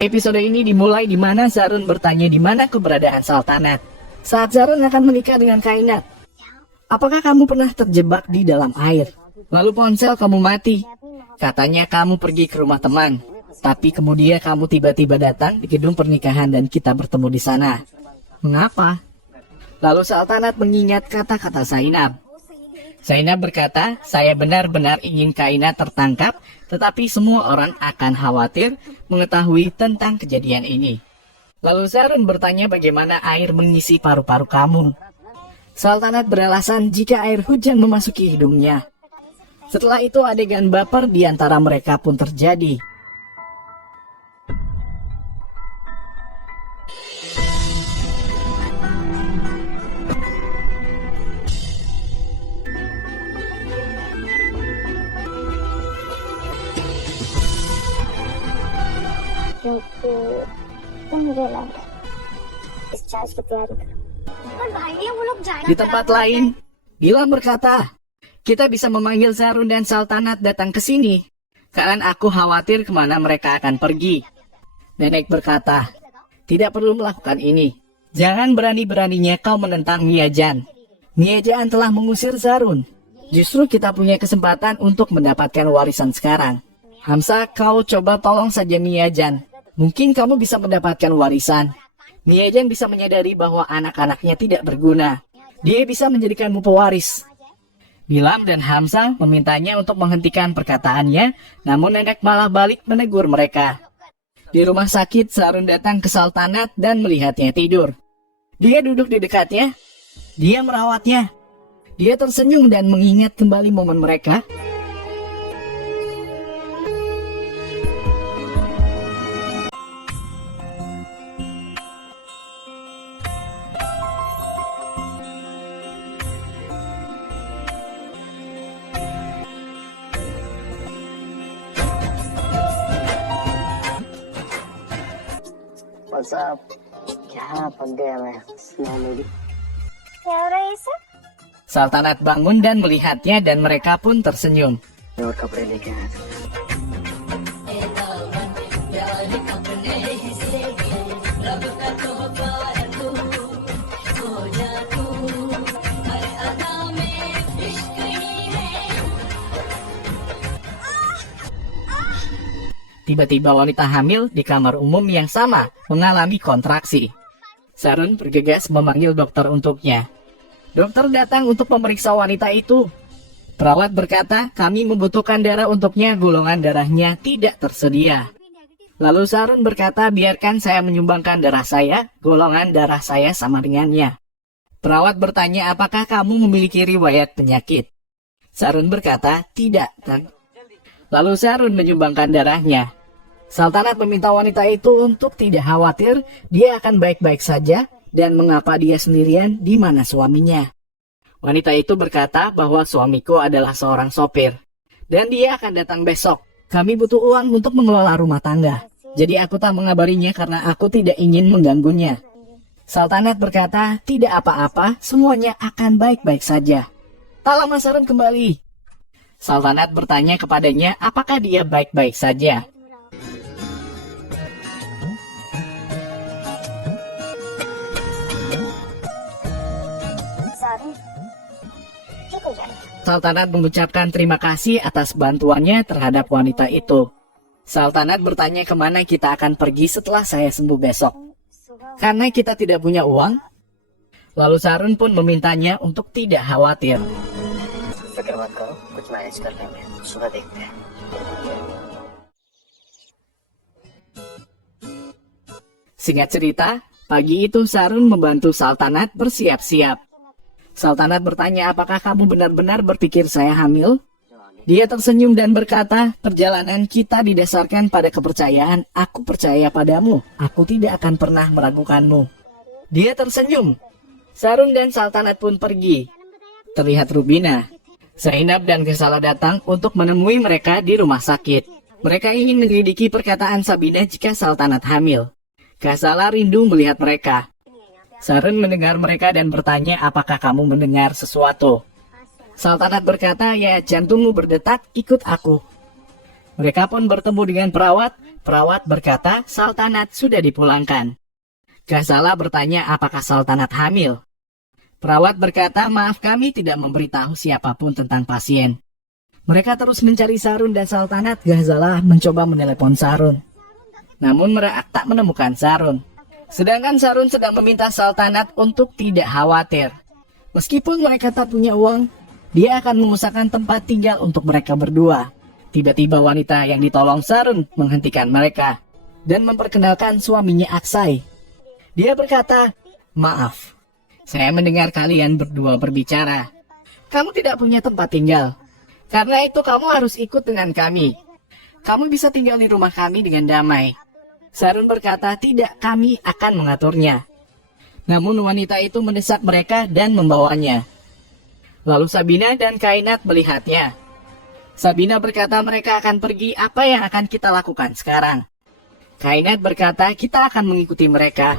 Episode ini dimulai di mana Zarun bertanya di mana keberadaan Saltanat. Saat Zarun akan menikah dengan Kainat. Apakah kamu pernah terjebak di dalam air? Lalu ponsel kamu mati. Katanya kamu pergi ke rumah teman. Tapi kemudian kamu tiba-tiba datang di gedung pernikahan dan kita bertemu di sana. Mengapa? Lalu Saltanat mengingat kata-kata Zainab. Zainab berkata, saya benar-benar ingin Kainat tertangkap, tetapi semua orang akan khawatir mengetahui tentang kejadian ini. Lalu Zarun bertanya bagaimana air mengisi paru-paru kamu. Saltanat beralasan jika air hujan memasuki hidungnya. Setelah itu adegan baper di antara mereka pun terjadi. क्योंकि तो मुझे लग रहा है इस चार्ज की तैयारी करो। पर भाई वो लोग जाना Di tempat lain, Gilang berkata, kita bisa memanggil Zarun dan Saltanat datang ke sini. Karena aku khawatir kemana mereka akan pergi. Nenek berkata, tidak perlu melakukan ini. Jangan berani-beraninya kau menentang Miajan. Miajan telah mengusir Zarun. Justru kita punya kesempatan untuk mendapatkan warisan sekarang. Hamsa, kau coba tolong saja Miajan. Mungkin kamu bisa mendapatkan warisan. Miajan bisa menyadari bahwa anak-anaknya tidak berguna. Dia bisa menjadikanmu pewaris. Bilam dan Hamsa memintanya untuk menghentikan perkataannya, namun nenek malah balik menegur mereka. Di rumah sakit, Zarun datang ke Saltanat dan melihatnya tidur. Dia duduk di dekatnya. Dia merawatnya. Dia tersenyum dan mengingat kembali momen mereka. What's up? क्या पक गया मैं स्नो मेरी। क्या हो रहा है ये सब? Saltanat bangun dan melihatnya dan mereka pun tersenyum. और कपड़े लेके आया था। Tiba-tiba wanita hamil di kamar umum yang sama mengalami kontraksi. Zarun bergegas memanggil dokter untuknya. Dokter datang untuk memeriksa wanita itu. Perawat berkata, kami membutuhkan darah untuknya, golongan darahnya tidak tersedia. Lalu Zarun berkata, biarkan saya menyumbangkan darah saya, golongan darah saya sama dengannya. Perawat bertanya, apakah kamu memiliki riwayat penyakit? Zarun berkata, tidak, Tan. Lalu Zarun menyumbangkan darahnya. Saltanat meminta wanita itu untuk tidak khawatir, dia akan baik-baik saja, dan mengapa dia sendirian di mana suaminya. Wanita itu berkata bahwa suamiku adalah seorang sopir, dan dia akan datang besok. Kami butuh uang untuk mengelola rumah tangga, jadi aku tak mengabarinya karena aku tidak ingin mengganggunya. Saltanat berkata, tidak apa-apa, semuanya akan baik-baik saja. Tak lama Zarun kembali. Saltanat bertanya kepadanya apakah dia baik-baik saja. सारे ठीक हो जाएगा। Saltanat mengucapkan terima kasih atas bantuannya terhadap wanita itu. Saltanat bertanya kemana kita akan pergi setelah saya sembuh besok. Karena kita tidak punya uang. Lalu Zarun pun memintanya untuk tidak khawatir. फिक्र मत करो, कुछ मैनेज कर लेंगे, सुबह देखते हैं। Singkat cerita, pagi itu Zarun membantu Saltanat bersiap-siap. Saltanat bertanya, apakah kamu benar-benar berpikir saya hamil? Dia tersenyum dan berkata, perjalanan kita didasarkan pada kepercayaan. Aku percaya padamu. Aku tidak akan pernah meragukanmu. Dia tersenyum. Zarun dan Saltanat pun pergi. Terlihat Rubina, Zainab dan Ghazala datang untuk menemui mereka di rumah sakit. Mereka ingin menyelidiki perkataan Sabina jika Saltanat hamil. Ghazala rindu melihat mereka. Zarun mendengar mereka dan bertanya, apakah kamu mendengar sesuatu? Saltanat berkata, ya jantungmu berdetak, ikut aku. Mereka pun bertemu dengan perawat. Perawat berkata Saltanat sudah dipulangkan. Ghazala bertanya apakah Saltanat hamil. Perawat berkata, maaf kami tidak memberitahu siapapun tentang pasien. Mereka terus mencari Sarun dan Saltanat. Ghazala mencoba menelepon Sarun. Namun mereka tak menemukan Sarun. Sedangkan Sarun sedang meminta Saltanat untuk tidak khawatir. Meskipun mereka tak punya uang, dia akan mengusahakan tempat tinggal untuk mereka berdua. Tiba-tiba wanita yang ditolong Sarun menghentikan mereka dan memperkenalkan suaminya Aksai. Dia berkata, maaf, saya mendengar kalian berdua berbicara. Kamu tidak punya tempat tinggal. Karena itu kamu harus ikut dengan kami. Kamu bisa tinggal di rumah kami dengan damai. Sarun berkata, tidak, kami akan mengaturnya. Namun wanita itu mendesak mereka dan membawanya. Lalu Sabina dan Kainat melihatnya. Sabina berkata mereka akan pergi, apa yang akan kita lakukan sekarang? Kainat berkata kita akan mengikuti mereka.